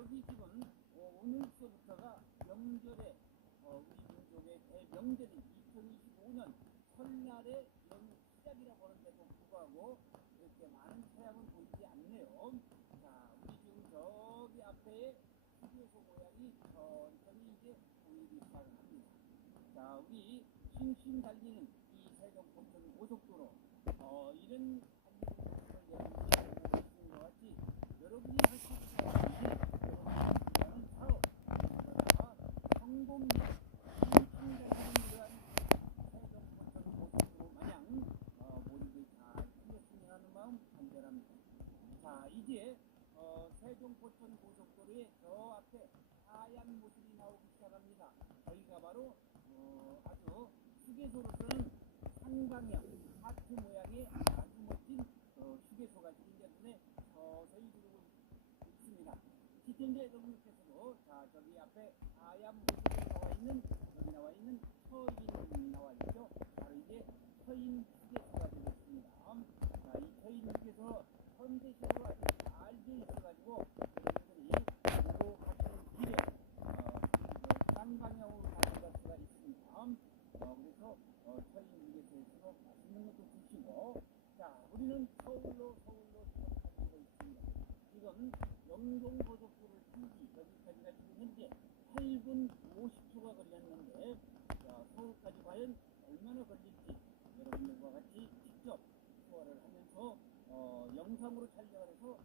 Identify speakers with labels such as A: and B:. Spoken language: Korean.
A: 여기 지금 아 어, 오늘서부터가 명절에 어, 우리 민족의 대명절인 2025년 설날의 연 시작이라고 하는데도 불구하고 이렇게 많은 차량은 보이지 않네요. 자, 우리 지금 저기 휴게소 모양이 천천히 이제 보이기 시작을 합니다. 자, 우리 싱싱 달리는 이 세종 포천 고속도로 어, 이런 여러분이 보고 계시는 것 같이 여러분이 할수 있는 여러분이 바로 간절합니다. 자, 이제 어, 세종 포천 고속도로의 저 앞에 하얀 모습이 나오기 시작합니다. 저희가 바로 어, 아주 휴게소로서는 상방향 하트 모양의 아주 멋진 어, 휴게소가 눈에 서서히 들어오고 있습니다. 시청자 여러분께서도 자 저기 앞에 하얀 모습으로 나와 있는 여기 나와 있는 서인이 나와 있죠. 바로 이제 서인 휴게소가 되겠습니다. 자, 이 서인 휴게소 현대식으로 아주 잘돼 있어가지고 여러분들이 보고 가시는 길에 어, 그 쌍방향으로 가져갈 수가 있습니다. 어, 그래서 어, 서인 휴게소에서 맛있는 것도 드시고 자 우리는 서울로 서울로 가고 있습니다. 지금 영동고속도로를 통기 여기까지가 지금 현재 8분 50초가 걸렸는데 자, 서울까지 과연 얼마나 걸릴지 여러분들과 같이 직접 투어를 하면서 어, 영상으로 촬영을 해서